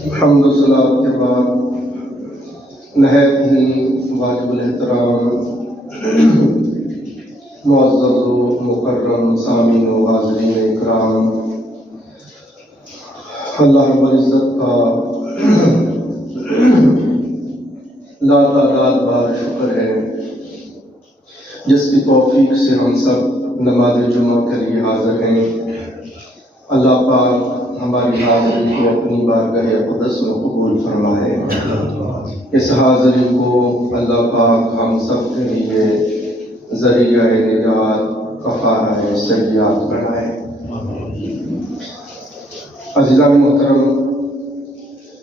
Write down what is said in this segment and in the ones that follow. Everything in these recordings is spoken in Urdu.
حمد و صلات کے بعد نہایت ہی واجب الاحترام معزز و مکرم سامعین و حاضرین اکرام، اللہ رب العزت کا لا تعداد بار شکر ہے جس کی توفیق سے ہم سب نماز جمعہ کے لیے حاضر ہیں۔ اللہ پاک ہماری حاضری کو اپنی بارگاہ اقدس میں قبول فرمائے۔ اس حاضری کو اللہ پاک ہم سب کے لیے ذریعہ نجات کفارہ سیئات بنائے۔ عزیزان محترم،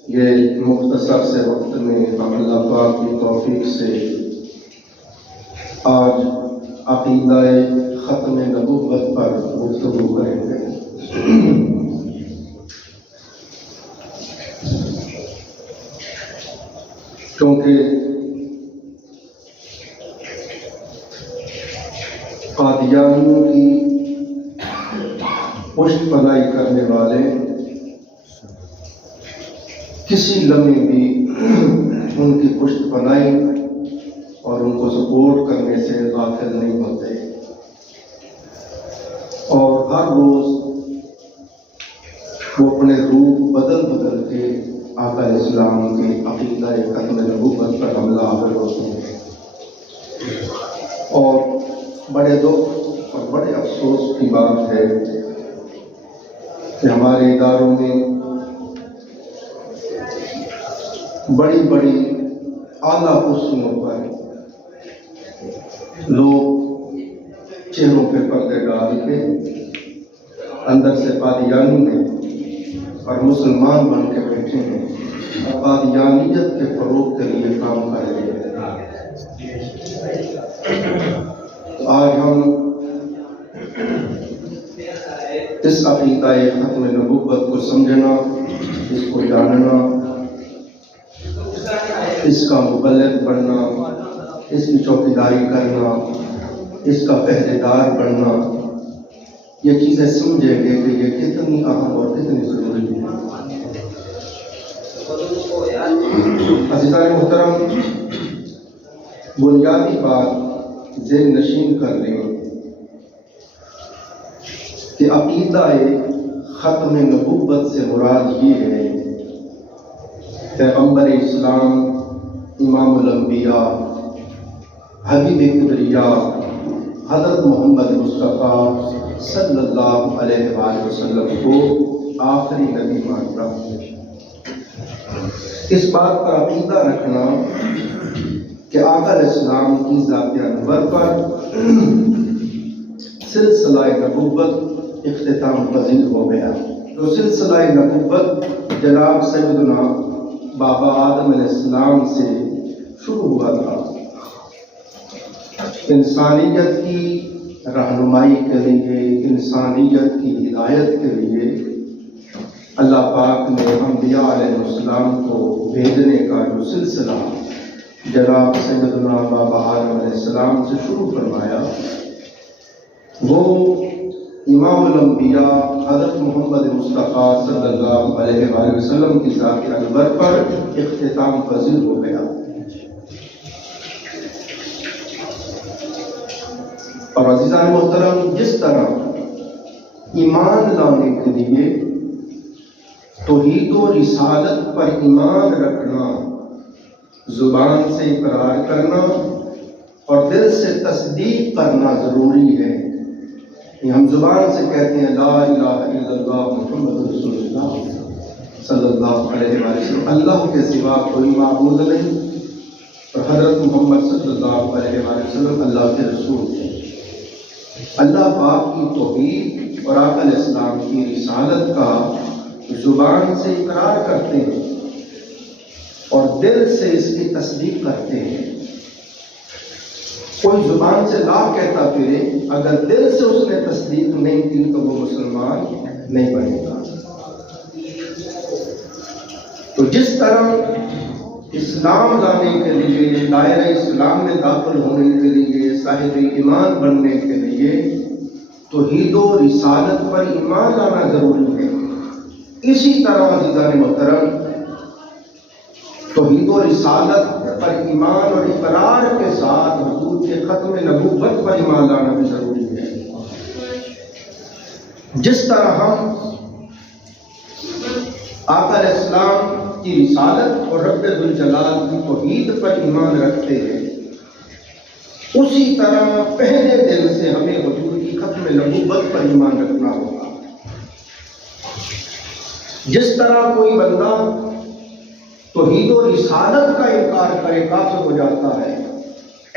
یہ مختصر سے وقت میں ہم اللہ پاک کی توفیق سے آج عقیدہ ختم نبوت پر گفتگو کریں گے۔ کیونکہ قادیانیوں کی پشت پناہی کرنے والے کسی لمحے بھی ان کی پشت پناہی اور ان کو سپورٹ کرنے سے غافل نہیں ہوتے، اور ہر روز وہ اپنے روح بدل بدل کے آقا اسلام کے عقیدہ ختم نبوت پر حملہ آور ہوتے ہیں۔ اور بڑے دکھ اور بڑے افسوس کی بات ہے کہ ہمارے اداروں میں بڑی بڑی اعلیٰ کرسیوں پر لوگ چہروں پہ پردے ڈال کے اندر سے قادیانی ہیں اور مسلمان بن کے بیٹھے ہیں اور قادیانیت کے فروغ کے لیے کام کر رہے ہیں۔ آج ہم اس عقیدہ ختم نبوت کو سمجھنا، اس کو جاننا، اس کا مبلغ بننا، اس کی چوکیداری کرنا، اس کا پہرے دار بننا، یہ چیزیں سمجھیں گے کہ یہ کتنی اہم اور کتنی ضروری ہے۔ عزیزان محترم، بنیادی بات ذہن نشین کر لیں کہ عقیدہ ختم نبوت سے مراد یہ ہے پیغمبر اسلام، امام الانبیاء، حبیب کبریاء حضرت محمد مصطفیٰ صلی اللہ علیہ وآلہ وسلم کو آخری نبی ماننا، اس بات پر عقیدہ رکھنا کہ آقا علیہ السلام کی ذات انور پر سلسلہ نبوت اختتام پذیر ہو گیا۔ جو سلسلہ نبوت جناب سیدنا بابا آدم علیہ السلام سے شروع ہوا تھا، انسانیت کی رہنمائی کے لیے، انسانیت کی ہدایت کے لیے اللہ پاک نے انبیاء علیہ السلام کو بھیجنے کا جو سلسلہ جناب سیدنا بابا آدم علیہ السلام سے شروع فرمایا، وہ امام الانبیاء حضرت محمد مصطفیٰ صلی اللہ علیہ وآلہ وسلم کی ذات انور پر اختتام پذیر ہو گیا۔ اور عزیزان محترم، جس طرح ایمان لانے کے لیے توحید و رسالت پر ایمان رکھنا، زبان سے اقرار کرنا اور دل سے تصدیق کرنا ضروری ہے، ہم زبان سے کہتے ہیں لا الہ الا اللہ محمد رسول اللہ صلی اللہ علیہ وسلم، اللہ کے سوا کوئی معبود نہیں، اور حضرت محمد صلی اللہ علیہ وسلم اللہ کے رسول ہیں۔ اللہ پاک کی توحید اور آقا علیہ السلام کی رسالت کا زبان سے اقرار کرتے ہیں اور دل سے اس کی تصدیق کرتے ہیں۔ کوئی زبان سے لا کہتا پھرے، اگر دل سے اس نے تصدیق نہیں کی تو وہ مسلمان نہیں بنے گا۔ تو جس طرح اسلام لانے کے لیے، دائرہ اسلام میں داخل ہونے کے لیے، صاحب ایمان بننے کے لیے توحید و رسالت پر ایمان لانا ضروری ہے، اسی طرح عزیزان محترم توحید و رسالت پر ایمان اور اقرار کے ساتھ حضور کے ختم نبوت پر ایمان لانا بھی ضروری ہے۔ جس طرح ہم آقا علیہ السلام کی رسالت اور رب ذوالجلال کی توحید پر ایمان رکھتے ہیں، اسی طرح پہلے دن سے ہمیں حضور کی ختم نبوت پر ایمان رکھنا ہوگا۔ جس طرح کوئی بندہ توحید و رسالت کا انکار کرے کافر ہو جاتا ہے،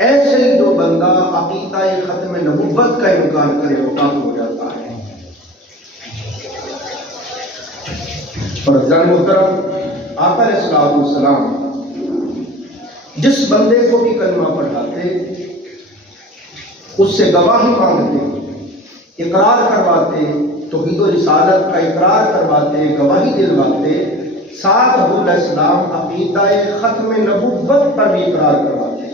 ایسے ہی جو بندہ عقیدہ ختم نبوت کا انکار کرے وہ کافر ہو جاتا ہے۔ اور حضرت محترم آقا علیہ السلام جس بندے کو بھی کلمہ پڑھاتے اس سے گواہی مانگتے، اقرار کرواتے، توحید و رسالت کا اقرار کرواتے، گواہی دلواتے، ساتھ حضور علیہ السلام عقیدہ ختم نبوت پر بھی اقرار کرواتے۔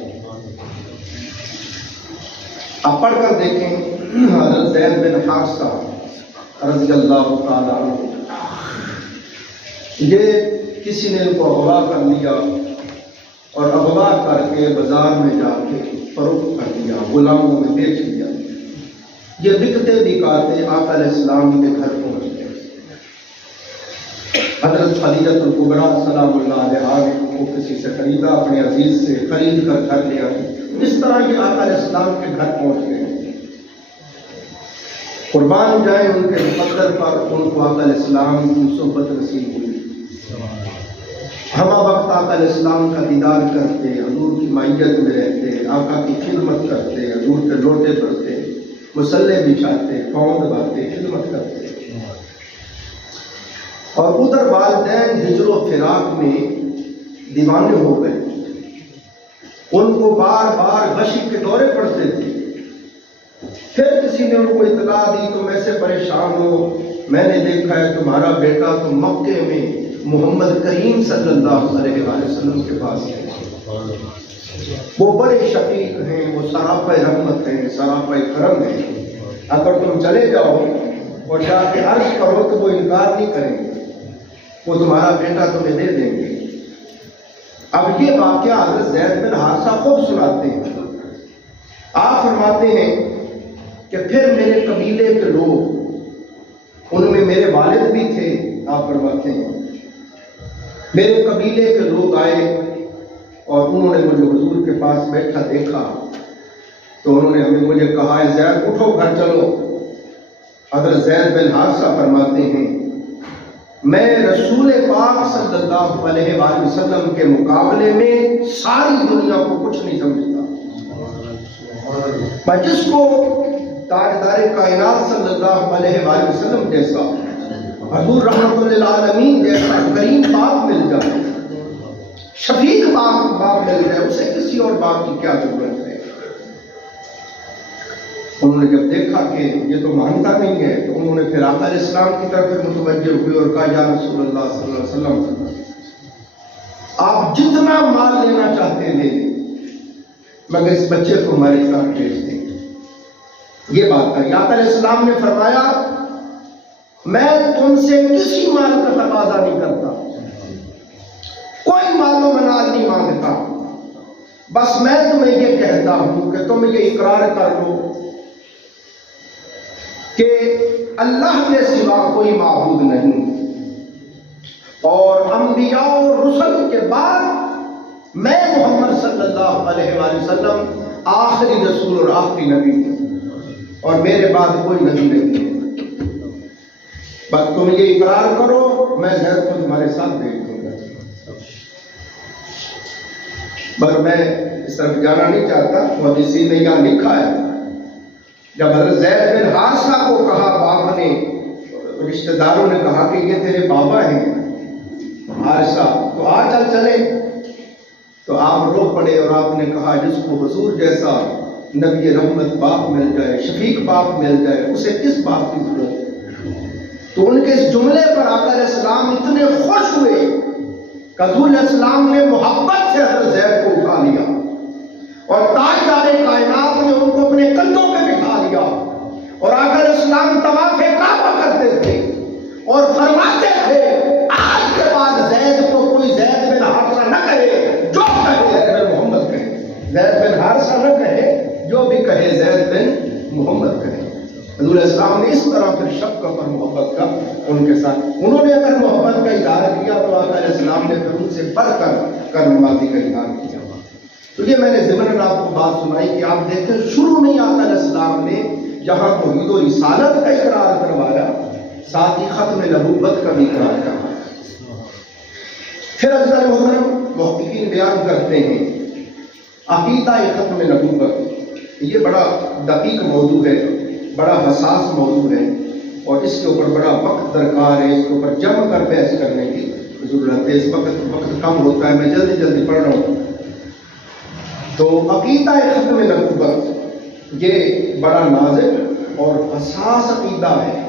آپ پڑھ کر دیکھیں حضرت زید بن حارثہ رضی اللہ تعالیٰ عنہ، یہ کسی نے ان کو اغوا کر لیا اور اغوا کر کے بازار میں جا کے فروخت کر دیا، غلاموں میں بیچ دیا۔ یہ بکتے بکاتے آقا علیہ السلام کے گھر پہنچ گئے۔ حضرت خدیجہ الکبریٰ سلام اللہ علیہا نے کو کسی سے خریدا، اپنے عزیز سے خرید کر گھر لے آئے۔ اس طرح یہ آقا علیہ السلام کے گھر پہنچ گئے۔ قربان جائیں ان کے مقدر پر ان کو آقا علیہ السلام کی صحبت نصیب ہوئی۔ ہم وقت آقا علیہ السلام کا دیدار کرتے، حضور کی معیت میں رہتے، آقا کی خدمت کرتے، حضور کے لوٹے پڑھتے، مصلے بچھاتے، پاؤں دباتے، خدمت کرتے۔ اور ادھر والدین ہجر و فراق میں دیوانے ہو گئے، ان کو بار بار غشی کے دورے پڑتے تھے۔ پھر کسی نے ان کو اطلاع دی تم ایسے پریشان ہو، میں نے دیکھا ہے تمہارا بیٹا تو مکے میں محمد کریم صلی اللہ علیہ وسلم کے پاس ہے، وہ بڑے شفیق ہیں، وہ سراپا رحمت ہیں، سراپا کرم ہیں، اگر تم چلے جاؤ اور جا کے عرض کرو تو وہ انکار نہیں کریں گے، وہ تمہارا بیٹا تمہیں دے دیں گے۔ اب یہ واقعہ حضرت زید بن حارثہ خوب سناتے ہیں۔ آپ فرماتے ہیں کہ پھر میرے قبیلے کے لوگ، ان میں میرے والد بھی تھے، آپ فرماتے ہیں میرے قبیلے کے لوگ آئے اور انہوں نے مجھے حضور کے پاس بیٹھا دیکھا تو انہوں نے مجھے کہا ہے زید اٹھو گھر چلو۔ حضرت زید بن حارثہ فرماتے ہیں میں رسول پاک صلی اللہ علیہ وآلہ وسلم کے مقابلے میں ساری دنیا کو کچھ نہیں سمجھتا۔ میں جس کو تاجدار کائنات صلی اللہ علیہ وآلہ وسلم جیسا، حضور رحمت للعالمین جیسا کریم باپ مل جائے، شفیق باپ مل جائے، اسے کسی اور باپ کی کیا ضرورت ہے۔ انہوں نے جب دیکھا کہ یہ تو مانتا نہیں ہے تو انہوں نے پھر آقا علیہ السلام کی طرف متوجہ ہوئے اور کہا یا رسول اللہ صلی اللہ علیہ وسلم آپ جتنا مال لینا چاہتے لے لیں، مگر اس بچے کو ہمارے ساتھ بھیج دیں۔ یہ بات کہی۔ آقا علیہ السلام نے فرمایا میں تم سے کسی مال کا تقاضا نہیں کرتا، کوئی مال و منال نہیں مانگتا، بس میں تمہیں یہ کہتا ہوں کہ تم یہ اقرار کر لو کہ اللہ کے سوا کوئی معبود نہیں، اور انبیاء اور رسل کے بعد میں محمد صلی اللہ علیہ وآلہ وسلم آخری رسول اور آخری نبی ہوں، اور میرے بعد کوئی نبی نہیں ہے۔ بس تم یہ اقرار کرو، میں زید کو تمہارے ساتھ بھیج دوں گا۔ مگر میں اس طرف جانا نہیں چاہتا، محدثین نے یہاں لکھا ہے جب حضرت زید بن حارثہ کو کہا باپ نے، رشتہ داروں نے کہا کہ یہ تیرے بابا ہیں حارثہ، تو آ چل چلے، تو آپ رو پڑے اور آپ نے کہا جس کو حضور جیسا نبی رحمت باپ مل جائے، شفیق باپ مل جائے، اسے کس باپ کی ضرورت ہے۔ تو ان کے اس جملے پر آقا علیہ السلام اتنے خوش ہوئے کہ حضور علیہ السلام نے محبت سے حضرت زید کو اٹھا لیا اور تاجدار کائنات نے ان کو اپنے کندھوں پہ بٹھا لیا، اور آقا علیہ السلام طواف کعبہ کرتے تھے اور فرماتے تھے آج کے بعد زید کو کوئی زید بن حارثہ نہ کہے انہوں نے اگر محبت کا اظہار کیا تو آقا علیہ السلام نے پھر ان سے بڑھ کر نوازی کا اظہار کیا. تو یہ میں نے ضمن آپ کو بات سنائی کہ آپ دیکھیں شروع میں آقا علیہ السلام نے جہاں توحید و رسالت کا اقرار کروایا ساتھ ہی ختم نبوت کا بھی اقرار کروایا. پھر عزیزان محترم محققین بیان کرتے ہیں عقیدہ ختم نبوت یہ بڑا دقیق موضوع ہے, بڑا حساس موضوع ہے اور اس کے اوپر بڑا وقت درکار ہے, اس کے اوپر جمع کر بحث کرنے کی ضرورت ہے. اس وقت کم ہوتا ہے, میں جلدی پڑھ رہا ہوں. تو عقیدہ ختم نبوت یہ بڑا نازک اور حساس عقیدہ ہے.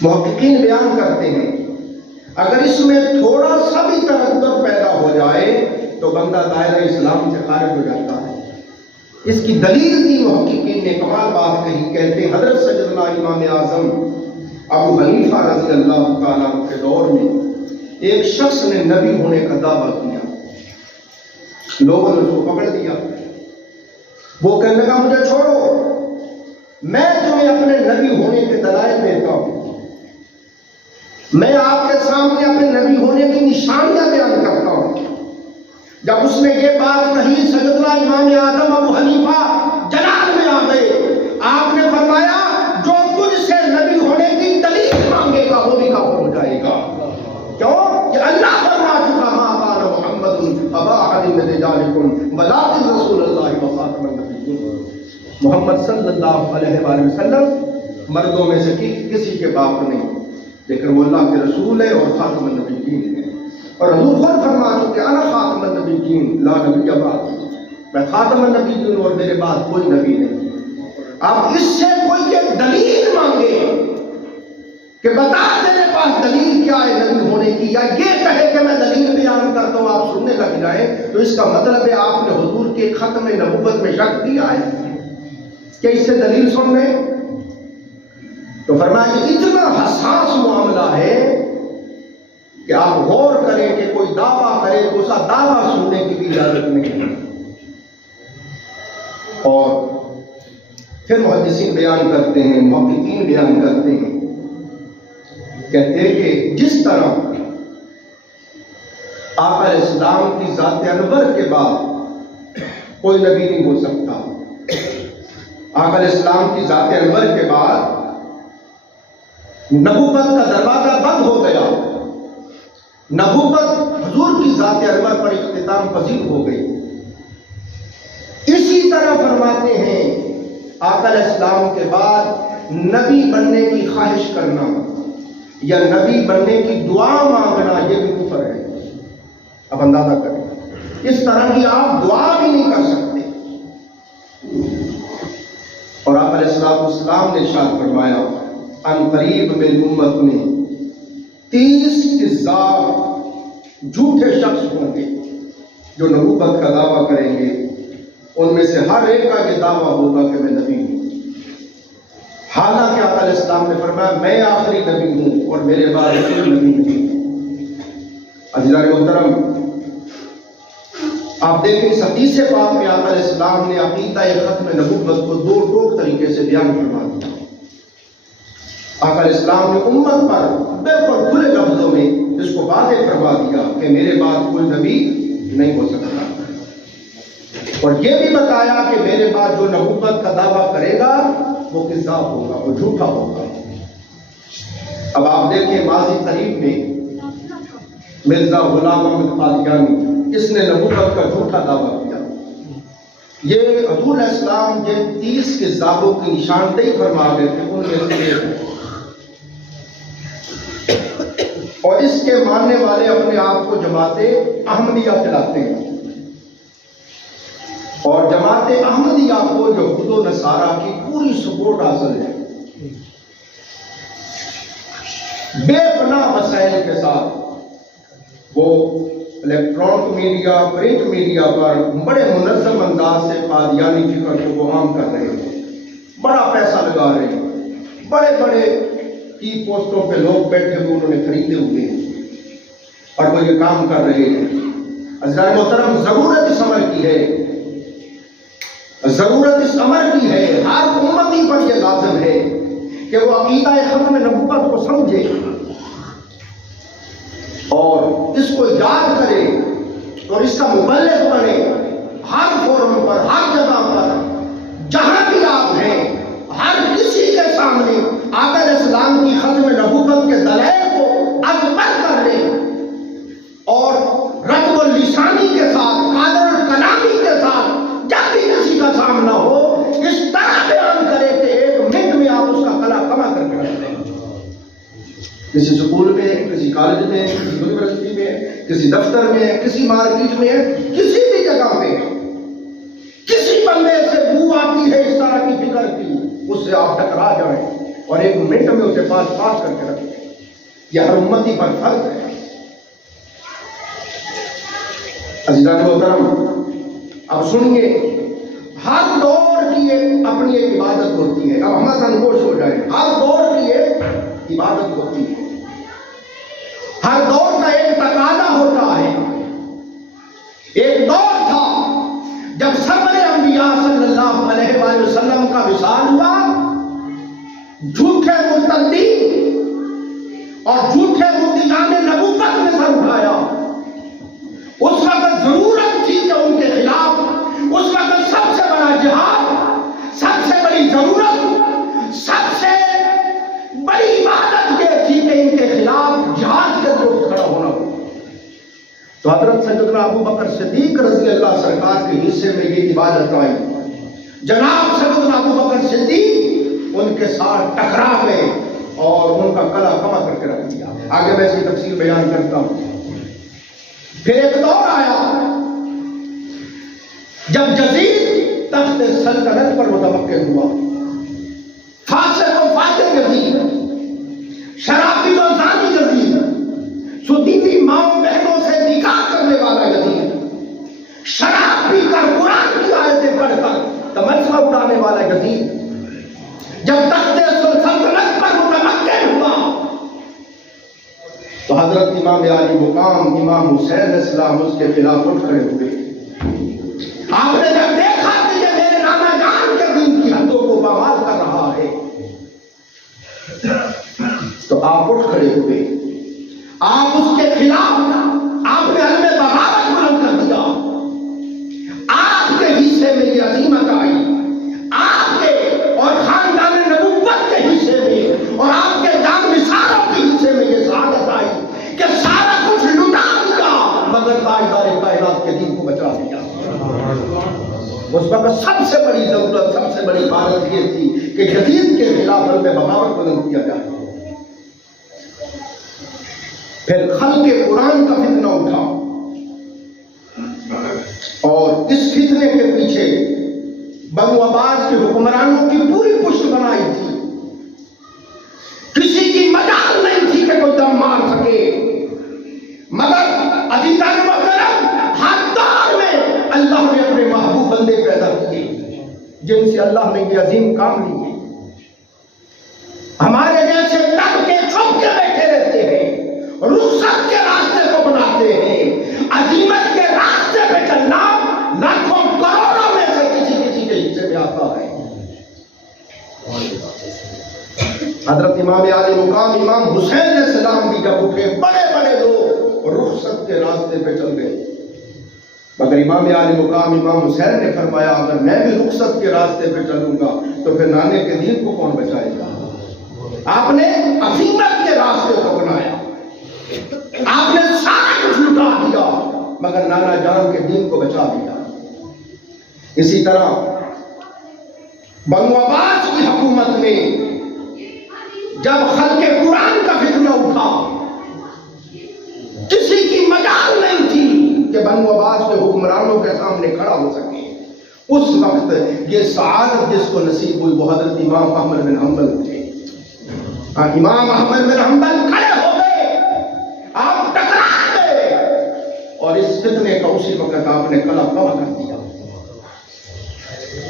محققین بیان کرتے ہیں اگر اس میں تھوڑا سا بھی تردد پیدا ہو جائے تو بندہ دائرہ اسلام سے خارج ہو جاتا ہے. اس کی دلیل دی محققین نے کمال بات کہی, کہتے ہیں حضرت سیدنا امام اعظم ابو حنیفہ رضی اللہ تعالیٰ کے دور میں ایک شخص نے نبی ہونے کا دعویٰ کیا. لوگوں نے اس کو پکڑ دیا. وہ کہنے لگا مجھے چھوڑو, میں تمہیں اپنے نبی ہونے کے دلائل دیتا ہوں, میں آپ کے سامنے اپنے نبی ہونے کی نشانیاں بیان کرتا ہوں. جب اس نے یہ بات کہی سیدنا امام اعظم ابو حنیفہ جلال میں آ گئے. آپ نے فرمایا جو تجھ سے نبی ہونے کی دلیل مانگے گا وہ بھی کافر ہو جائے گا. کیوں کہ اللہ فرما چکا ما قال محمد ابا احد من رجالکم ولکن رسول اللہ وخاتم النبیین. محمد صلی اللہ علیہ وآلہ وسلم مردوں میں سے کسی کے باپ نہیں, لیکن وہ اللہ کے رسول ہے اور خاتم النبیین ہے. اور حضور خود فرما چکے انا خاتم النبیین لا نبی بعد, میں خاتم النبیین اور میرے بعد کوئی نبی نہیں. اب اس سے کوئی ایک دلیل مانگے کہ بتا تیرے پاس دلیل کیا ہے نبی ہونے کی, یا یہ کہے کہ میں دلیل بیان کرتا ہوں آپ سننے لگ جائیں, تو اس کا مطلب ہے آپ نے حضور کے ختم نبوت میں شک کیا ہے کہ اس سے دلیل سن لیں. تو فرمایا کہ اتنا حساس معاملہ ہے کہ آپ غور کریں کہ کوئی دعویٰ کرے تو اسا دعویٰ سننے کی بھی اجازت نہیں ہے. اور پھر محدثین بیان کرتے ہیں, محققین بیان کرتے ہیں, کہتے ہیں کہ جس طرح آقا علیہ السلام کی ذات انور کے بعد کوئی نبی نہیں ہو سکتا, آقا علیہ السلام کی ذات انور کے بعد نبوت کا دروازہ بند ہو گیا, نبوت حضور کی ذات انور پر اختتام پذیر ہو گئی. اسی طرح فرماتے ہیں آقا علیہ السلام کے بعد نبی بننے کی خواہش کرنا یا نبی بننے کی دعا مانگنا یہ بھی کفر ہے. اب اندازہ کریں اس طرح کی آپ دعا بھی نہیں کر سکتے. اور آقا علیہ السلام نے ارشاد فرمایا ان قریب میری امت میں 30 کذاب جھوٹے شخص ہوں گے جو نبوت کا دعویٰ کریں گے. ان میں سے ہر ایک کا یہ دعویٰ ہوگا کہ میں نبی ہوں, حالانکہ آقا علیہ السلام نے فرمایا میں آخری نبی ہوں اور میرے بعد کوئی نبی نہیں. عزیزان محترم آپ دیکھیں اس حدیث پاک میں آقا علیہ السلام نے عقیدہ ختم نبوت کو دو ٹوک طریقے سے بیان فرما دیا. آقا علیہ السلام نے امت پر بالکل کھلے لفظوں میں اس کو واضح فرما دیا کہ میرے بعد کوئی نبی نہیں ہو سکتا, اور یہ بھی بتایا کہ میرے بعد جو نبوت کا دعویٰ کرے گا وہ کذاب ہوگا, وہ جھوٹا ہوگا. اب آپ دیکھیں ماضی قریب میں مرزا غلام احمد قادیانی اس نے نبوت کا جھوٹا دعویٰ کیا. یہ حضور علیہ السلام جن 30 کذابوں کی نشاندہی فرما گئے تھے ان میں سے, اور اس کے ماننے والے اپنے آپ کو جماعت احمدیہ کہلاتے ہیں. اور جماعت احمدیہ کو جو خود و نصارہ کی پوری سپورٹ حاصل ہے, بے پناہ وسائل کے ساتھ وہ الیکٹرانک میڈیا, پرنٹ میڈیا پر بڑے منظم انداز سے قادیانی فکر کو عام کر رہے ہیں, بڑا پیسہ لگا رہے ہیں, بڑے بڑے کی پوسٹوں پہ لوگ بیٹھے ہوئے انہوں نے خریدے ہوئے ہیں اور وہ یہ کام کر رہے ہیں. عزیزان محترم ضرورت اس عمل کی ہے, ضرورت اس امر کی ہے, ہر امتی پر یہ لازم ہے کہ وہ عقیدہ ختم نبوت کو سمجھے اس کو یاد کرے اور اس کا مبلغ بنے، ہر فورم پر، ہر جگہ پر، جہاں بھی آپ ہیں، ہر کسی کے سامنے آقا اسلام کی ختم نبوت کے دلائل کو ازبر کر لیں اور رتب اللسانی کے ساتھ، قادر الکلامی کے ساتھ جب بھی کسی کا سامنا ہو اس طرح بیان کرے کہ ایک منٹ میں آپ اس کا کلا کما کر کے رکھ دیں۔ کسی سکول میں، کسی کالج میں، کسی یونیورسٹی میں، کسی دفتر میں، کسی مارکیٹ میں، کسی بھی جگہ پہ کسی بندے سے بو آتی ہے اس طرح کی فکر کی، اس سے آپ ٹکرا جائیں اور ایک منٹ میں اسے پاس کر کے رکھیں۔ یہ ہر امتی پر فرض ہے۔ عزیزان محترم، اب سنیے، ہر دور کی ایک اپنی ایک عبادت ہوتی ہے۔ اب ہم سنگوش ہو جائیں، ہر دور کی ایک عبادت ہوتی ہے، ہر دور کا ایک تقاضا ہوتا ہے۔ ایک دور تھا جب سرور انبیاء صلی اللہ علیہ وآلہ وسلم کا وصال ہوا، جھوٹے مرتدین اور جھوٹے مدعیان نبوت نے سر اٹھایا۔ اس وقت ضرورت تھی کہ ان کے خلاف، اس وقت سب سے بڑا جہاد، سب سے بڑی ضرورت، سب سے بڑی عبادت یہ تھی کہ ان کے خلاف جہاد کے طور کھڑا ہونا ہو۔ تو حضرت سیدنا ابو بکر صدیق رضی اللہ سرکار کے حصے میں یہ عبادت آئی۔ جناب سیدنا ابو بکر صدیق ان کے ساتھ ٹکرا گئے اور ان کا کلا کما کر کے رکھ دیا۔ آگے میں اس کی تفصیل بیان کرتا ہوں۔ پھر ایک دور آیا جب یزید تخت سلطنت پر متمکن ہوا۔ فاسق و فاجر یزید، شرابی و زانی یزید، سدیدی ماؤں بہنوں سے نکاح کرنے والا یزید، شراب پی کر قرآن کی آیتیں پڑھ کر تماشا اڑانے والا یزید جب تخت سلطنت پر متمکن ہوا تو حضرت امام عالی مقام امام حسین علیہ السلام اس کے خلاف اٹھ کھڑے ہوئے۔ آپ نے جب دیکھا کہ یہ میرے نانا جان کے دین کی حدوں کو پامال کر رہا ہے تو آپ اٹھ کھڑے ہوئے، آپ اس کے خلاف آپ نے علم بغاوت بلند کر دیا۔ آپ کے حصے میں یہ عظیمت آئی، آپ کے اور خاندان نبوت کے حصے میں اور آپ کے جان نثاروں کے حصے میں یہ سعادت آئی کہ سارا کچھ لٹا دیا مگر تاجدار کائنات کے دین کو بچا دیا۔ اس وقت سب سے بڑی ضرورت، سب سے بڑی عبادت یہ تھی کہ یزید کے خلاف علم بغاوت بلند کیا جائے۔ پھر خلق قرآن کا فتنہ اٹھا اور اس فتنے کے پیچھے بنو عباس کے حکمرانوں کی پوری پشت بنائی تھی۔ کسی کی مجال نہیں تھی کہ کوئی دم مار سکے، مگر عزیزان محترم ہر دور میں اللہ نے اپنے محبوب بندے پیدا کیے جن سے اللہ نے یہ عظیم کام لیے۔ ہمارے جیسے تب کے چھپ کے بیٹھے رہتے ہیں، رخصت کے راستے کو بناتے ہیں، عظیمت کے راستے پہ چلنا لاکھوں کروڑوں میں سے کسی کے حصے میں آتا ہے۔ حضرت امام عالی مقام امام حسین علیہ السلام بھی جب اٹھے، بڑے بڑے لوگ رخصت کے راستے پہ چل گئے، مگر امام عالی مقام امام حسین نے فرمایا اگر میں بھی رخصت کے راستے پہ چلوں گا تو پھر نانے کے دین کو کون بچائے گا؟ آپ نے عظیمت کے راستے کو بنایا، آپ نے سارا کچھ لٹا دیا مگر نانا جان کے دین کو بچا دیا۔ اسی طرح بنو عباس کی حکومت میں جب خلق قرآن کا فتنہ اٹھا، کسی کی مجال نہیں تھی کہ بنو عباس کے حکمرانوں کے سامنے کھڑا ہو سکے۔ اس وقت یہ سعادت جس کو نصیب ہوئی وہ حضرت امام احمد بن حنبل تھے۔ امام احمد بن حنبل کھڑے ہو گئے، آپ ٹکرا گئے اور اس فتنے کا اسی وقت آپ نے کلا کما کر دیا۔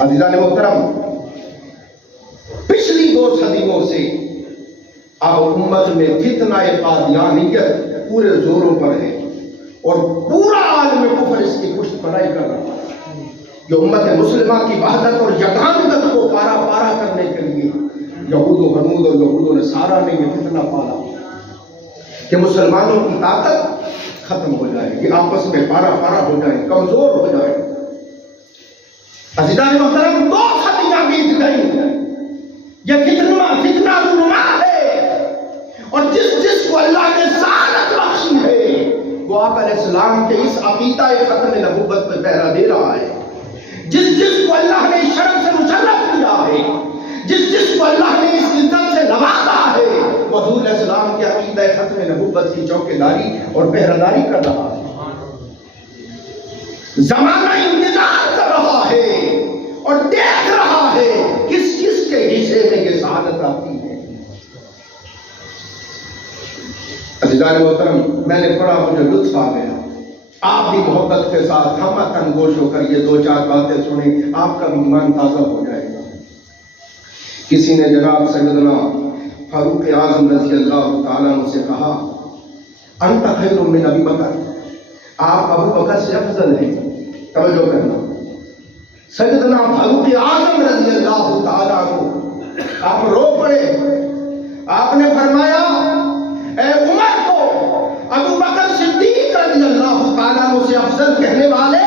عزیزان محترم، پچھلی 2 صدیوں سے اب امت میں فتنہ قادیانیت پورے زوروں پر ہے اور پورا عالم کفر اس کی پشت پناہی کر رہا ہے۔ جو امت مسلمہ کی وحدت اور یگانگت کو پارا پارا کرنے کے لیے یہود و ہنود اور یہود و نصارہ نے یہ فتنہ پالا کہ مسلمانوں کی طاقت ختم ہو جائے، یہ آپس میں پارا پارا ہو جائے، کمزور ہو جائے۔ عزیزان محترم، 2 صدیاں بیت گئی، یہ فتنہ رونما ہے، اور جس کو اللہ نے سعادت بخشی ہے وہ آقا علیہ السلام کے اس عقیدہ ختم نبوت پہ پہرا دے رہا ہے۔ جس کو اللہ نے شرف سے مشرف کیا ہے، جس کو اللہ نے اس عزت سے نوازا ہے، وہ حضور علیہ السلام کے عقیدہ ختم نبوت کی چوکیداری اور پہراداری کر رہا ہے۔ زمانہ انتظار کر رہا ہے اور دیکھ رہا ہے کس کے حصے میں یہ سعادت آتی ہے۔ عزیزان محترم، میں نے پڑھا، مجھے لطف آ گیا، آپ بھی محبت کے ساتھ ہم تنگوش ہو کر یہ 2-4 باتیں سنیں، آپ کا بھی ایمان تازہ ہو جائے گا۔ کسی نے جناب سیدنا فاروق اعظم رضی اللہ تعالیٰ عنہ سے کہا، انت خیر من ابی بکر، آپ ابو بکر سے افضل ہیں۔ توجہ کرنا، سیدنا فاروق اعظم رضی اللہ تعالیٰ عنہ آپ رو پڑے، آپ نے فرمایا اے عمر کو ابو بکر صدیق رضی اللہ تعالیٰ عنہ سے افضل کہنے والے،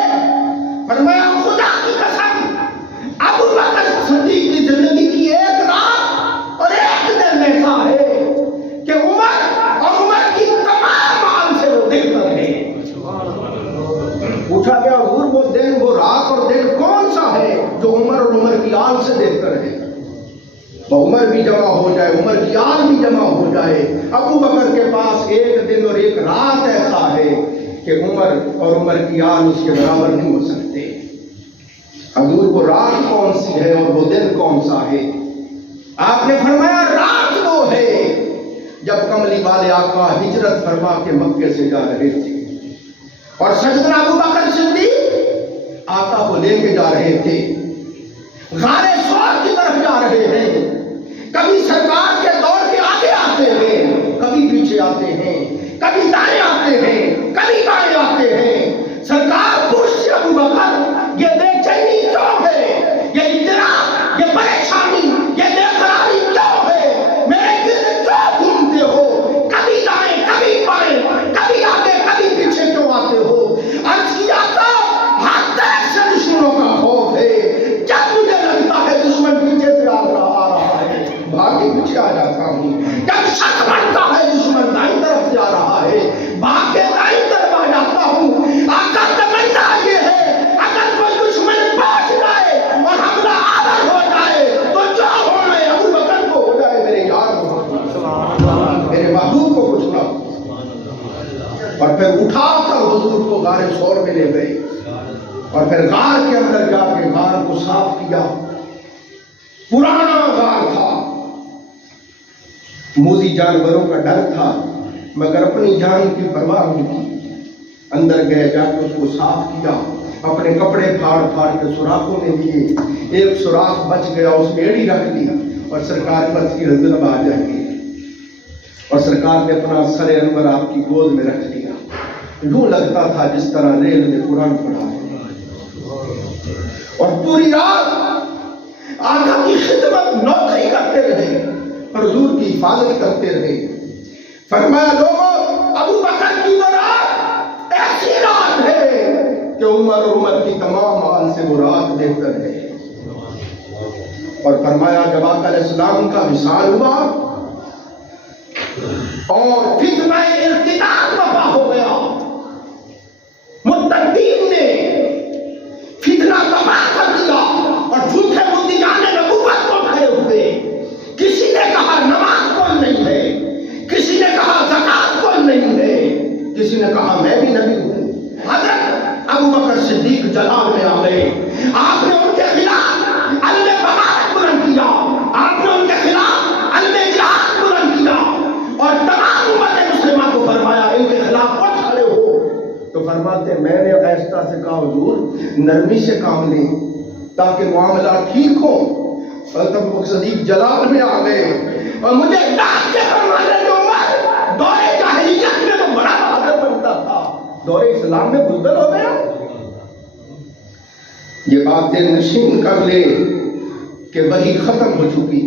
فرمایا خدا کی قسم ابو بکر صدیق کی زندگی کی ایک رات اور ایک دن ایسا ہے کہ عمر کی تمام عمل سے وہ بہتر ہے۔ پوچھا گیا حضور وہ دن، وہ رات اور دن کون سا ہے جو عمر کی آل سے بہتر ہے؟ تو عمر بھی جمع ہو جائے، عمر کی آل بھی جمع ہو جائے، ابو بکر کے پاس ایک دن اور ایک رات ایسا ہے کہ عمر کی آل اس کے برابر نہیں ہو سکتے۔ حضور وہ رات کون سی ہے اور وہ دن کون سا ہے؟ آپ نے فرمایا رات وہ ہے جب کملی والے آقا ہجرت فرما کے مکے سے جا رہے تھے اور سیدنا ابو بکر صدیق آقا کو لے کے جا رہے تھے، غار سور کی طرف جا رہے ہیں، کبھی سرکار کے دور کے آگے آتے ہیں، کبھی پیچھے آتے ہیں، کبھی دائیں آتے ہیں، کبھی بائیں آتے ہیں۔ سرکار پوچھتے ابو بکر یہ بے چینی کیوں ہے، یہ اضطراب، یہ پریشانی، یہ بے قراری کیوں ہے؟ میرے گرد کیوں گھومتے ہو؟ کبھی دائیں کبھی بائیں، کبھی آگے کبھی پیچھے کیوں آتے ہو؟ عرض کیا تھا ہاتھ سے دشمنوں کا خوف ہے، جب مجھے لگتا ہے دشمن پیچھے سے آ رہا ہے بھاگ کے پیچھے آ جاتا ہوں، جب شک بڑھتا ہے دشمن دائیں طرف سے آ رہا ہے بھاگ کے دائیں طرف آ جاتا ہوں۔ آقا تمنا یہ ہے اگر کوئی دشمن پہنچ جائے اور حملہ آور ہو جائے تو جو ہونا ہے ابو بکر کو ہو جائے، میرے یار کو، میرے محبوب کو کچھ نہ۔ اور پھر اٹھا کر حضور کو غار سور میں لے گئے اور پھر غار کے اندر جا کے غار کو صاف کیا۔ پرانا غار تھا، موذی جانوروں کا ڈر تھا، مگر اپنی جان کی پرواہ نہیں کی۔ اندر گئے، جا کے اس کو صاف کیا، اپنے کپڑے پھاڑ پھاڑ کے سوراخوں میں دیے، ایک سوراخ بچ گیا، اس میں ایڑی رکھ دیا اور سرکار پر اس کی رضا آ جائے اور سرکار نے اپنا سر انور آپ کی گود میں رکھ لیا۔ یوں لگتا تھا جس طرح ریل میں قرآن پڑھا ہے، اور پوری رات آقا کی خدمت نوکری کرتے رہے اور حضور کی حفاظت کرتے رہے۔ فرمایا لوگوں ابو بکر کی وہ رات ایسی رات ہے کہ عمر کی تمام آل سے وہ رات بہتر ہے۔ اور فرمایا جب آقا علیہ السلام کا وصال ہوا اور فتنہ ارتداد برپا ہو گیا، مرتدین نے فتنہ تباہ کر دیا اور جھوٹے مدعیان نبوت کو کھڑے ہوئے۔ کسی نے کہا نماز کون نہیں ہے، کسی نے کہا زکات کون نہیں ہے، کسی نے کہا میں بھی نبی ہوں۔ حضرت ابو بکر صدیق جلال میں آ گئے، آپ نے ان کے خلاف علم بغاوت بلند کیا، آپ نے ان کے خلاف علم جہاد بلند کیا اور تمام امت مسلمہ کو فرمایا ان کے خلاف اٹھ کھڑے ہو۔ تو فرماتے میں نے ایسا سے کہا حضور نرمی سے کام لیں تاکہ معاملہ ٹھیک ہو۔ ابو بکر صدیق جلال میں آ گئے اور مجھے ڈانٹ کے فرمانے جو عمر دور جاہلیت میں تو بڑا بہادر بنتا تھا، دور اسلام میں بزدل ہو گیا۔ یہ بات دل نشین کر لے کہ وہی ختم ہو چکی،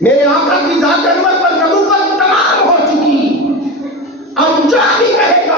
میرے آقا کی ذات انور پر نبوت تمام ہو چکی۔ اب جو بھی کہے گا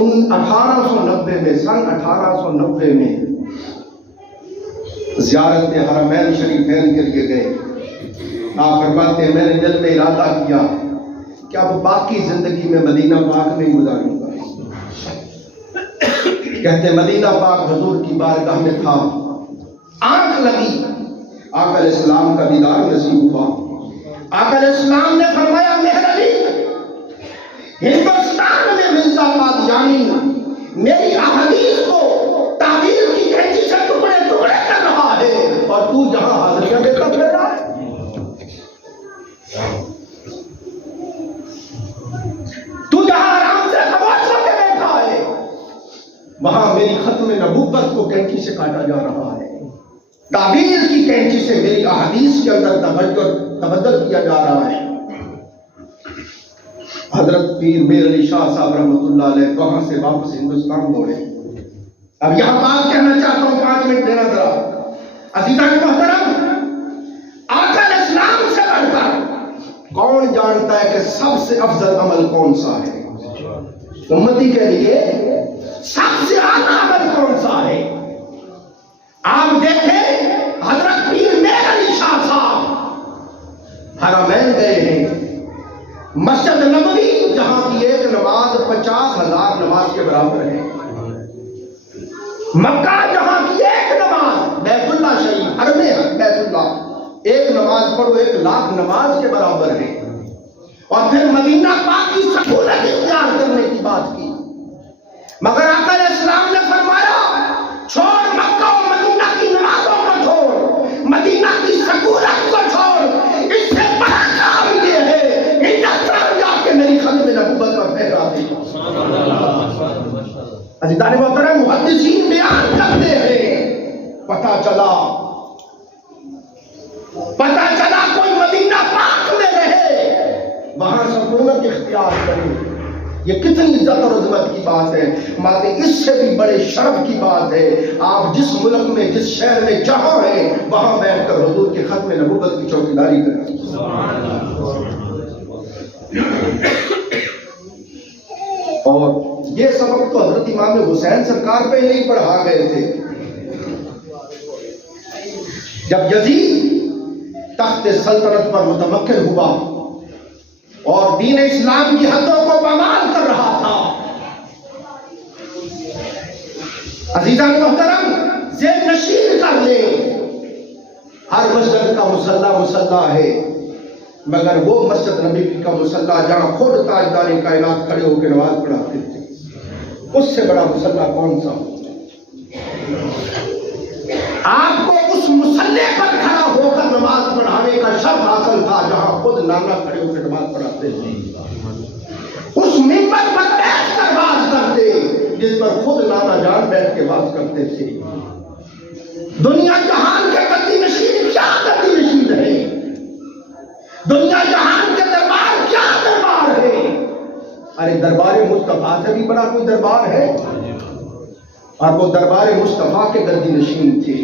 1890 میں سن 1890 میں زیارت حرمین شریفین کے لیے گئے. آپ فرماتے ہیں میں نے دل میں ارادہ کیا کہ اب باقی زندگی میں مدینہ پاک نہیں گزاروں گا. کہتے مدینہ پاک حضور کی بارگاہ میں تھا، آنکھ لگی، آقا علیہ السلام کا دیدار نصیب ہوا. آقا علیہ السلام نے فرمایا مہر علی، ہندوستان میں مرزا قادیانی میری احادیث کو تعبیر کی کینچی سے ٹکڑے ٹکڑے کر رہا ہے اور تو جہاں حاضریاں دیتا پھر رہا ہے. تو جہاں آرام سے خاموش ہو کے بیٹھا ہے، وہاں میری ختم نبوت کو کینچی سے کاٹا جا رہا ہے، تعبیر کی کینچی سے میری احادیث کے اندر تبدل کیا جا رہا ہے. حضرت پیر میر علی شاہ صاحب رحمۃ اللہ علیہ وہاں سے واپس ہندوستان دوڑے. اب یہاں بات کہنا چاہتا ہوں، 5 منٹ دینا ذرا. عزیزان محترم، آقا علیہ السلام سے بڑھ کر کون جانتا ہے کہ سب سے افضل عمل کون سا ہے؟ امتی کے لیے سب سے اعلیٰ عمل کون سا ہے؟ آپ دیکھیں حضرت پیر میر علی شاہ صاحب حرمین گئے ہیں. مسجد نبوی جہاں کی ایک نماز 50,000 نماز کے برابر ہے. مکہ جہاں کی ایک نماز، بیت اللہ شریف حرم بیت اللہ، ایک نماز پڑھو 1,00,000 نماز کے برابر ہے. اور پھر مدینہ پاک کی سہولت اختیار کرنے کی بات کی، مگر آقا علیہ السلام نے فرمایا چھوڑ مکہ و مدینہ کی نمازوں کو چھوڑ، مدینہ کی سہولت کو چھوڑ، اس سے بڑا کام یہ ہے ہندوستان جا کے میری ختم نبوت پر پھیلا دی. عزیزان محترم، محدثین بیان کرتے ہیں پتہ چلا کوئی مدینہ پاک میں رہے، وہاں سکونت اختیار کرے، یہ کتنی عزت اور عظمت کی بات ہے. ماتے اس سے بھی بڑے شرف کی بات ہے آپ جس ملک میں جس شہر میں جہاں ہیں وہاں بیٹھ کر حضور کے ختم نبوت کی چوکیداری کریں. اور یہ سبق تو حضرت امام حسین سرکار پہ نہیں پڑھا گئے تھے. جب یزید تخت سلطنت پر متمکن ہوا اور دین اسلام کی حدوں کو پامال کر رہا تھا، عزیزان محترم ذہن نشین کر لیں، ہر مسجد کا مصلی ہے، مگر وہ مسجد نبی کا مصلی جہاں خود تاجدار کائنات کھڑے ہو کے نماز پڑھاتے تھے، اس سے بڑا مصلی کون سا؟ آپ کو اس مصلی پر کھڑا ہو کر نماز پڑھانے کا شرف حاصل تھا جہاں خود نانا کھڑے ہو کے نماز پڑھاتے تھے. اس منبر پر بیٹھ کر باز کرتے جس پر خود نانا جان بیٹھ کے باز کرتے تھے. دنیا جہان کے گدی نشین کیا گدی نشین ہے، دنیا جہان کے دربار کیا دربار ہے. ارے دربار مصطفیٰ سے بھی بڑا کوئی دربار ہے، اور وہ دربار مصطفیٰ کے گدی نشین تھے.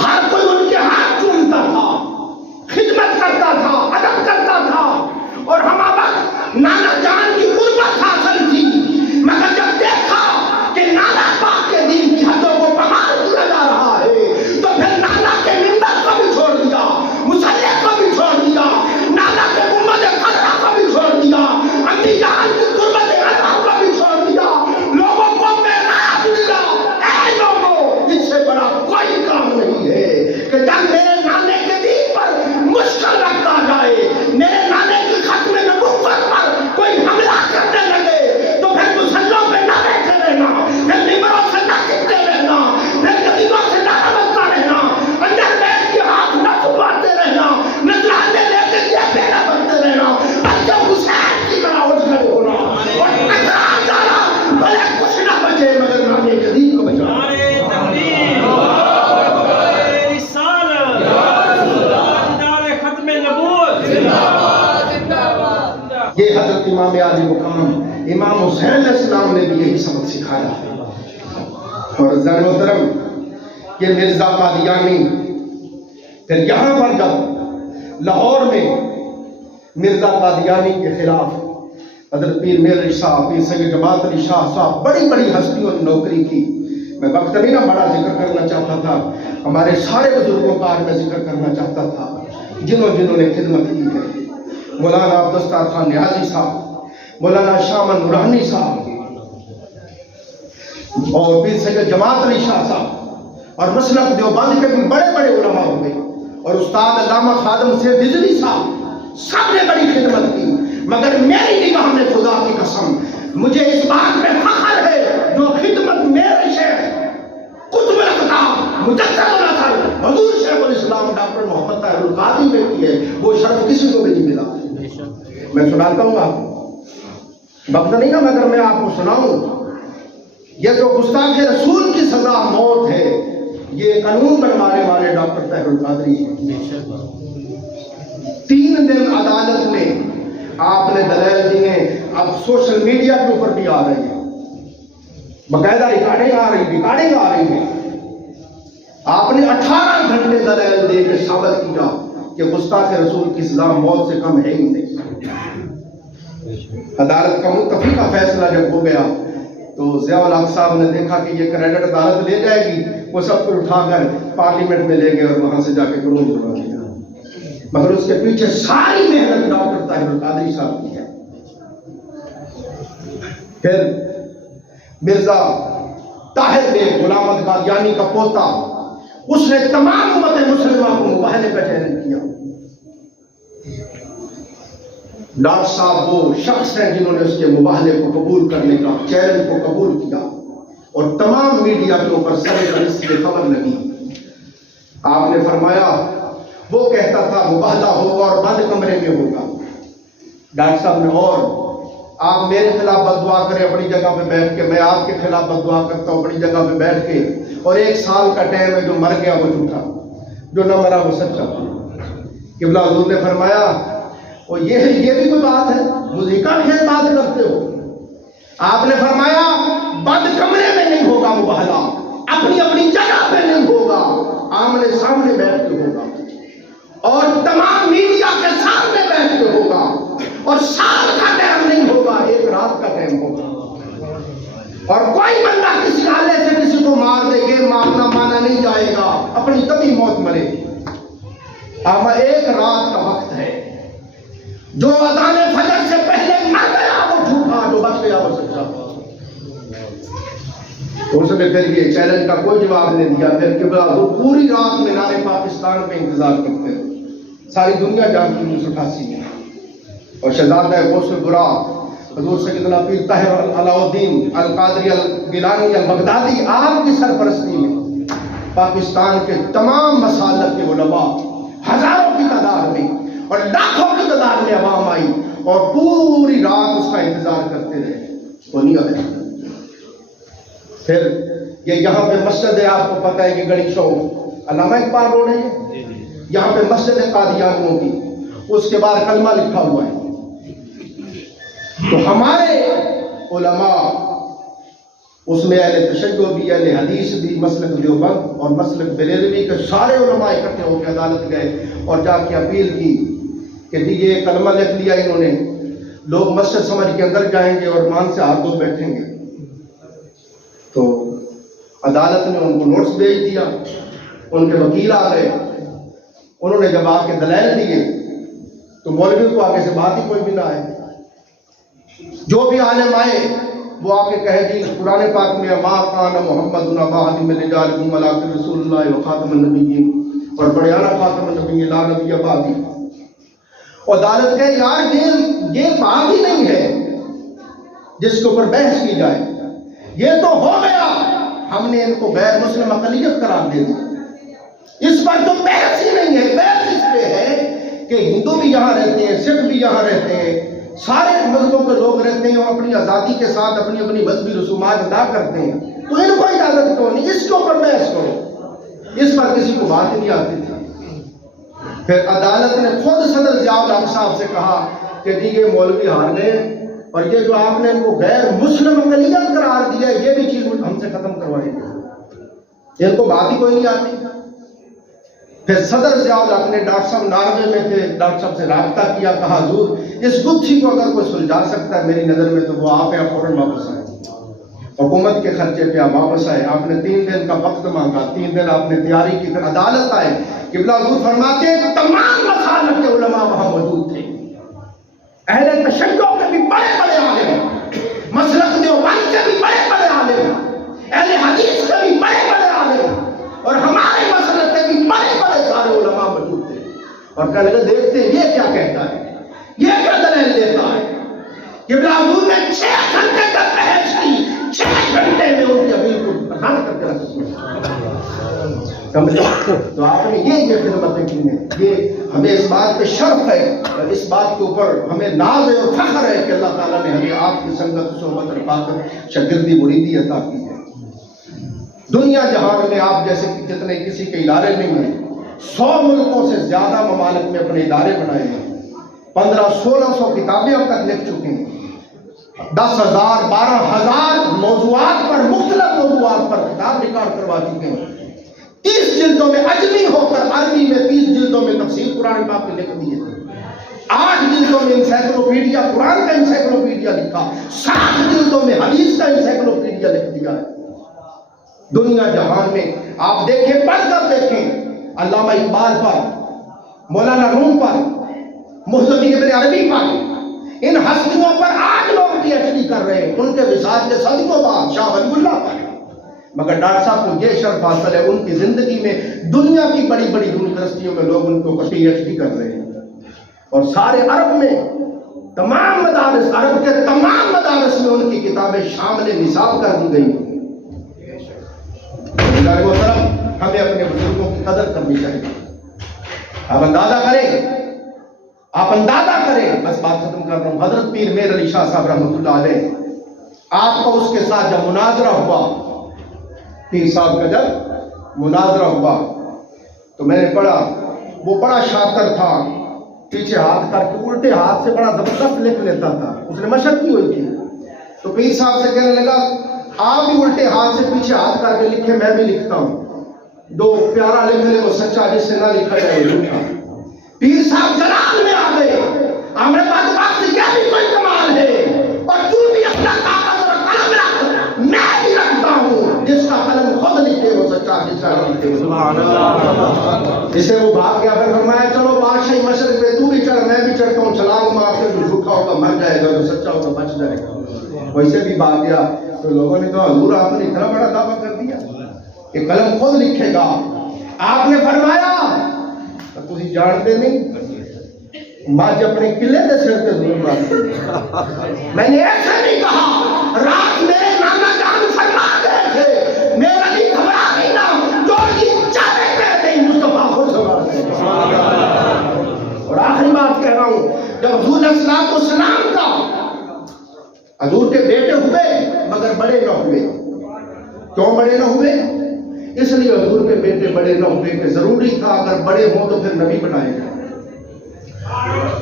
ہر کوئی ان کے ہاتھ چومتا تھا، خدمت کرتا تھا، ادب کرتا تھا، اور ہم وقت نانا جان کی قربت حاصل تھی. مگر جب دیکھا کہ نانا پاک کے دین کی حدوں کو پامال کیا جا رہا ہے تو پھر نانا کے منبر کو بھی چھوڑ دیا، مصلی کو بھی چھوڑ دیا، نانا کے گنبد خضرا کو بھی چھوڑ دیا، امی جان کی قربت عطا کو بھی چھوڑ دیا، لوگوں کو معراج دیا. اے لوگوں، اس سے بڑا کوئی کام نہیں ہے کہ جب میرے نانے کے دین پر مشکل رکھا جائے، میرے نانے کی ختم نبوت پر کوئی حملہ کرنے لگے تو پھر مسلوں پہ نہ بیٹھے رہنا، پھر ممبروں سے نہ چکتے رہنا، پھر ندیوں سے نہ بچتا رہنا، اندر بیٹھ کے ہاتھ نہ چھپاتے رہنا، نذرانے لے کے جیبیں نہ بنتے رہنا، بلکہ حسین کی طرح اٹھ کھڑے ہونا اور ٹکرا جانا، بھلے کچھ نہ بچے مگر نانے کے دین کو بچانا. یہ حضرت امام عالی مقام امام حسین علیہ السلام نے بھی یہی سبق سکھایا. اور عزیزان محترم، یہ مرزا قادیانی پھر یہاں پر جب لاہور میں مرزا قادیانی کے خلاف حضرت پیر میر علی صاحب، پیر سید جماعت علی شاہ صاحب، بڑی بڑی ہستیوں نے نوکری کی. میں وقت نہیں نہ بڑا ذکر کرنا چاہتا تھا، ہمارے سارے بزرگوں کا آج میں ذکر کرنا چاہتا تھا جنہوں نے خدمت کی ہے. مولانا عبدالستار خان نیازی صاحب، مولانا شاہ من نورانی صاحب، اور پیر سید جماعت علی شاہ صاحب، اور مسلک دیوبند کے بھی بڑے بڑے علماء ہوئے، اور استاد علامہ خادم سے رضوی صاحب، سب نے بڑی خدمت کی. مگر میری نگاہ میں خدا کی قسم مجھے اس بات میں فخر ہے جو خدمت میرے شیخ قطب الاقطاب مجدد الاثر حضور شیخ الاسلام ڈاکٹر محمد طاہر القادری نے کی ہے، وہ شرف کسی کو بھی نہیں ملا. میں سناتا ہوں آپ کو، وقت نہیں نا مگر میں آپ کو سناؤں. یہ جو گستاخ رسول کی سزا موت ہے، یہ قانون بنوانے والے ڈاکٹر طاہر القادری ہیں. 3 دن عدالت نے آپ نے دلائل دیے، اب سوشل میڈیا کے اوپر بھی آ رہی ہے، باقاعدہ ریکارڈنگ آ رہی ہے. آپ نے 18 گھنٹے دلائل دے کے ثابت کیا کہ گستاخ رسول کی سزا موت سے کم ہے ہی نہیں. عدالت کا متفقہ فیصلہ جب ہو گیا تو ضیاء الحق صاحب نے دیکھا کہ یہ کریڈٹ عدالت لے جائے گی، وہ سب کو اٹھا کر پارلیمنٹ میں لے گئے اور وہاں سے جا کے قانون بنوا دیا. مگر اس کے پیچھے ساری محنت ڈاکٹر طاہر القادری صاحب کی ہے. پھر مرزا طاہر بیگ غلام احمد قادیانی کا پوتا، اس نے تمام امت مسلمہ کو مباہلے کا چیلنج کیا. ڈاکٹر صاحب وہ شخص ہیں جنہوں نے اس کے مباہلے کو قبول کرنے کا چیلنج کو قبول کیا، اور تمام میڈیا کے اوپر سر اس کی خبر لگی. آپ نے فرمایا وہ کہتا تھا مباہلہ ہوگا اور بند کمرے میں ہوگا. ڈاکٹر صاحب نے، اور آپ میرے خلاف بد دعا کریں اپنی جگہ پہ بیٹھ کے، میں آپ کے خلاف بد دعا کرتا ہوں اپنی جگہ پہ بیٹھ کے، اور 1 سال کا ٹائم ہے، جو مر گیا وہ جھوٹا، جو نہ مرا وہ سچا. قبلہ حضور نے فرمایا اور یہ بھی کوئی بات ہے، مجھے کا خیر بات کرتے ہو. آپ نے فرمایا بند کمرے میں نہیں ہوگا مباہلہ، اپنی اپنی جگہ پہ نہیں ہوگا، آمنے سامنے بیٹھ کے ہوگا، اور تمام میڈیا کے سامنے بیٹھ کے ہوگا، اور سال کا ٹائم نہیں ہوگا، 1 رات کا ٹائم ہوگا. اور کوئی بندہ کسی آلے سے کسی کو مار دے گے، مارنا مانا نہیں جائے گا، اپنی کبھی موت مرے گی. اب 1 رات کا وقت ہے، جو اذان فجر سے پہلے مر گیا وہ جھوٹا، جو بچ گیا وہ سچا. اس نے پھر یہ چیلنج کا کوئی جواب نہیں دیا. پھر قبلہ حضور پوری رات مینار پاکستان پہ انتظار کرتے ہیں، ساری دنیا جانتی 1988 میں. اور شہزادہ غوث البرا حضور سیدنا پیر طاہر علاء الدین القادری الگیلانی البغدادی، آپ کی سرپرستی میں پاکستان کے تمام مسالک کے علماء ہزاروں کی تعداد میں اور لاکھوں کی تعداد میں عوام آئی، اور پوری رات اس کا انتظار کرتے رہے، وہ نہیں آیا. پھر یہ یہاں پہ مسجد ہے، آپ کو پتہ ہے کہ گڑی چوک علامہ اقبال روڈ ہے، یہاں پہ مسجد قادیانیوں کی، اس کے بعد کلمہ لکھا ہوا ہے. تو ہمارے علماء اس میں اہل تشیع بھی، اہل حدیث بھی، مسلک دیوبند اور مسلک بریلوی کے سارے علماء اکٹھے ہو کے عدالت گئے اور جا کے اپیل کی کہ یہ کلمہ لکھ لیا انہوں نے، لوگ مسجد سمجھ کے اندر جائیں گے اور مان سے ہاتھ دھو بیٹھیں گے. تو عدالت نے ان کو نوٹس بھیج دیا، ان کے وکیل آ گئے، انہوں نے جب آ کے دلائل دیے تو مولوی کو آگے سے بات ہی کوئی بھی نہ آئے. جو بھی عالم آئے وہ آ کے کہے جی قرآن پاک میں ما کان محمد ابا احد من رجالکم ولکن رسول اللہ وخاتم النبیین، اور بڑے اعلیٰ خاتم النبیین لا نبی بعدی. اور عدالت کہے یار یہ بات ہی نہیں ہے جس کے اوپر بحث کی جائے، یہ تو ہو گیا، ہم نے ان کو غیر مسلم اقلیت قرار دے دی، اس پر تو بحث ہی نہیں ہے. بحث اس پہ ہے کہ ہندو بھی یہاں رہتے ہیں، سکھ بھی یہاں رہتے ہیں، سارے مذہبوں کے لوگ رہتے ہیں، اور اپنی آزادی کے ساتھ اپنی اپنی مذہبی رسومات ادا کرتے ہیں، تو ان کو اجازت کیوں نہیں، اس کے اوپر بحث کرو. اس پر کسی کو بات نہیں آتی تھی. پھر عدالت نے خود صدر ضیاء الحق صاحب سے کہا کہ جی یہ مولوی ہار گئے، اور یہ جو آپ نے ان کو غیر مسلم اقلیت قرار دیا ہے، یہ بھی چیز ہم سے ختم کروائیں گے، ان کو بات ہی کوئی نہیں آتی. پھر صدر ضیاء اپنے ڈاکٹر صاحب ناروے میں تھے، ڈاکٹر صاحب سے رابطہ کیا، کہا حضور اس گتھی کو اگر کوئی سلجھا سکتا ہے میری نظر میں تو وہ آپ ہیں، فوراً واپس آئے، حکومت کے خرچے پہ آپ واپس آئے، آپ نے 3 دن کا وقت مانگا، 3 دن آپ نے تیاری کی، پھر عدالت آئے۔ قبلہ حضور فرماتے ہیں تمام مسالک کے علماء وہاں موجود تھے، اہل تشیع کے بھی بڑے بڑے عالم، مسلک دیوبند کے بھی بڑے بڑے عالم، اہل حدیث کے بھی بڑے بڑے عالم، اور ہمارے مسلک کے بھی بڑے بڑے سارے علماء موجود تھے، اور کہنے لگے دیکھتے ہیں یہ کیا کہتا ہے، یہ کیا دلیل دیتا ہے۔ قبلہ حضور نے 6 گھنٹے تک بحث کی، 6 گھنٹے میں ان کی امیل کو رد کر کے رکھ دیا۔ تو آپ نے یہ خدمتیں کی ہیں، یہ ہمیں اس بات پہ شرف ہے اور اس بات کے اوپر ہمیں ناز ہے اور فخر ہے کہ اللہ تعالیٰ نے ہمیں آپ کی سنگت صحبت رفاقت شاگردی مریدی عطا کی ہے۔ دنیا جہان میں آپ جیسے جتنے کسی کے ادارے نہیں ہیں، 100 ملکوں سے زیادہ ممالک میں اپنے ادارے بنائے ہیں، 1500-1600 کتابیں اب تک لکھ چکے ہیں، 10,000 12,000 موضوعات پر، مختلف موضوعات پر کتاب ریکارڈ کروا چکے ہیں، 30 جلدوں میں عجمی ہو کر عربی میں 30 جلدوں میں تفسیر قرآن پاک نے لکھ دی ہے، 8 جلدوں میں انسائکلوپیڈیا قرآن کا انسائکلوپیڈیا لکھا، 7 جلدوں میں حدیث کا انسائکلوپیڈیا لکھ دیا ہے۔ دنیا جہان میں آپ دیکھیں، پڑھ کر دیکھیں، علامہ اقبال پر، مولانا روم پر، محی ابن عربی پر، ان ہستیوں پر آج لوگ پی ایچ ڈی کر رہے ہیں، ان کے وصال کے صدیوں بعد شاہ ولی اللہ پر، مگر ڈاکٹر صاحب کو یہ شرف حاصل ہے ان کی زندگی میں دنیا کی بڑی بڑی یونیورسٹیوں میں لوگ ان کو پی ایچ ڈی کر رہے ہیں، اور سارے عرب میں تمام مدارس، عرب کے تمام مدارس میں ان کی کتابیں شامل نصاب کر دی گئی۔ ہمیں اپنے بزرگوں کی قدر کرنی چاہیے۔ آپ اندازہ کریں، بس بات ختم کر رہا ہوں، حضرت پیر میر علی شاہ صاحب رحمۃ اللہ علیہ، آپ کا اس کے ساتھ جب مناظرہ ہوا، پیر صاحب کا جب مناظرہ ہوا تو میں نے پڑھا، وہ بڑا شاطر تھا، پیچھے ہاتھ کر کے الٹے ہاتھ سے بڑا زبردست لکھ لیتا تھا، اس نے مشق کی ہوئی تھی، تو پیر صاحب سے کہنے لگا آپ بھی الٹے ہاتھ سے پیچھے ہاتھ کر کے لکھے، میں بھی لکھتا ہوں، دو پیارا لکھ لے وہ سچا، جس سے نہ لکھا جائے جھوٹا۔ پیر صاحب جلال میں آ گئے، ہمیں بدبخت کیا بھی کوئی کمال ہے، اور تو بھی اپنا کاغذ اور قلم رکھ، میں بھی رکھتا ہوں، جس کا قلم خود لکھے وہ سچا، جس کا لکھے وہ سبحان اللہ۔ اسے وہ بھاگ گیا، پھر فرمایا چلو بادشاہی مشرق پہ تو بھی چڑھ، میں بھی چڑھتا ہوں، چھلانگ مار کے جو جھوٹا ہوگا مر جائے گا، جو سچا ہوگا بچ جائے گا۔ ویسے بھی بھاگ گیا، تو لوگوں نے کہا حضور آپ نے اتنا بڑا دعویٰ کر دیا کہ قلم خود لکھے گا۔ آپ نے فرمایا تسی جانتے نہیں، ماج اپنے قلعے کے سر پہ ضرور مارتی، میں نے ایسے نہیں کہا، رات میرے نانا جان فرما گئے تھے میرا نہیں گھبرا دینا، جو یہ چاہے کہتے ہیں مصطفیٰ خود سنبھالتے ہیں۔ اور آخری بات کہہ رہا ہوں، جب حضور علیہ السلام کو سلام کا، حضور کے بیٹے ہوئے مگر بڑے نہ ہوئے، کیوں بڑے نہ ہوئے؟ اس لیے حضور کے بیٹے بڑے نہ ہوئے کہ ضروری تھا اگر بڑے ہوں تو پھر نبی بنائے جائیں۔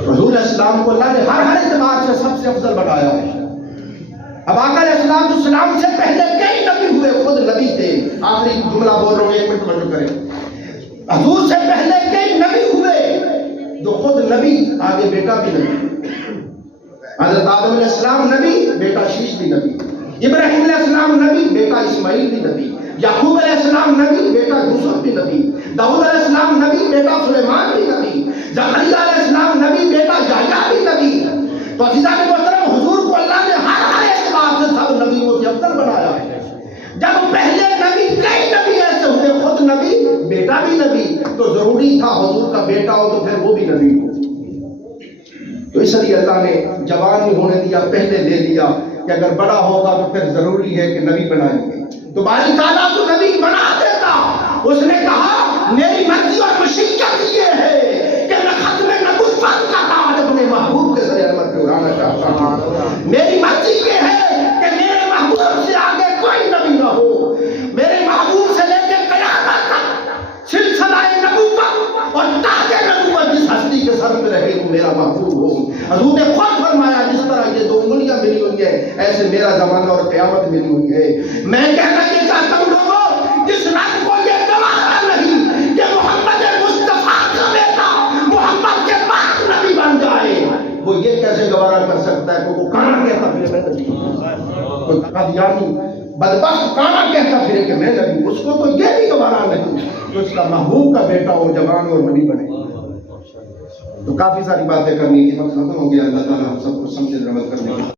حضور علیہ السلام کو اللہ نے ہر اعتبار سے سب سے افضل بنایا ہے۔ اب آقا علیہ السلام سے پہلے کئی نبی ہوئے، خود نبی تھے۔ آخری جملہ بول رہا ہوں، 1 منٹ توجہ کریں۔ حضور سے پہلے کئی نبی ہوئے جو خود نبی، آگے بیٹا بھی نبی، حضرت آدم علیہ السلام نبی، بیٹا شیش بھی نبی، ابراہیم علیہ السلام نبی، بیٹا اسماعیل بھی نبی، یعقوب علیہ السلام نبی، بیٹا یوسف بھی نبی، داؤد علیہ السلام نبی، بیٹا سلیمان بھی نبی، زکریا علیہ السلام نبی، بیٹا یحییٰ بھی نبی۔ تو عزیزان محترم، حضور کو اللہ نے ہر اعتبار سے سب نبیوں سے افضل بنایا ہے۔ جب پہلے نبی، کئی نبی ایسے ہوئے، خود نبی، بیٹا بھی نبی، تو ضروری تھا حضور کا بیٹا ہو تو پھر وہ بھی نبی ہو۔ تو اس لیے اللہ نے جوان نہیں ہونے دیا، پہلے دے دیا کہ اگر بڑا ہوگا تو پھر ضروری ہے کہ نبی بنائیں گے۔ تو باری تعالیٰ تو نبی بنا دیتا، اس نے کہا میری مرضی اور مشیت یہ ہے کہ میں ختم نبوت کا تاج اپنے محبوب کے سر احمد پہ اڑانا چاہتا ہوں۔ میری مرضی یہ ہے کہ میرے محبوب سے آگے کوئی نبی نہ ہو، میرے محبوب سے لے کے قیامت تک سلسلہ نبوت اور تاج نبوت جس ہستی کے سر پہ رہے وہ میرا محبوب ہو۔ حضور نے خود فرمایا جس طرح یہ 2 انگلیاں ملی ہوئی ہیں ایسے میرا زمانہ اور قیامت ملی ہوئی ہے۔ میں کہنا یہ چاہتا ہوں لوگوں، جس رات کو یہ گوارا نہیں کہ محمد مصطفیٰ کوئی قادیانی بدبخت کانا کہتا پھرے کہ میں نبی، اس کو تو یہ بھی گوارا نہیں کہ اس کا محبوب کا بیٹا اور جوان اور نبی بنے۔ تو کافی ساری باتیں کرنی تھی، وقت ختم ہو گیا۔ اللہ تعالیٰ ہم سب کو سمجھے رحمت کرنے کی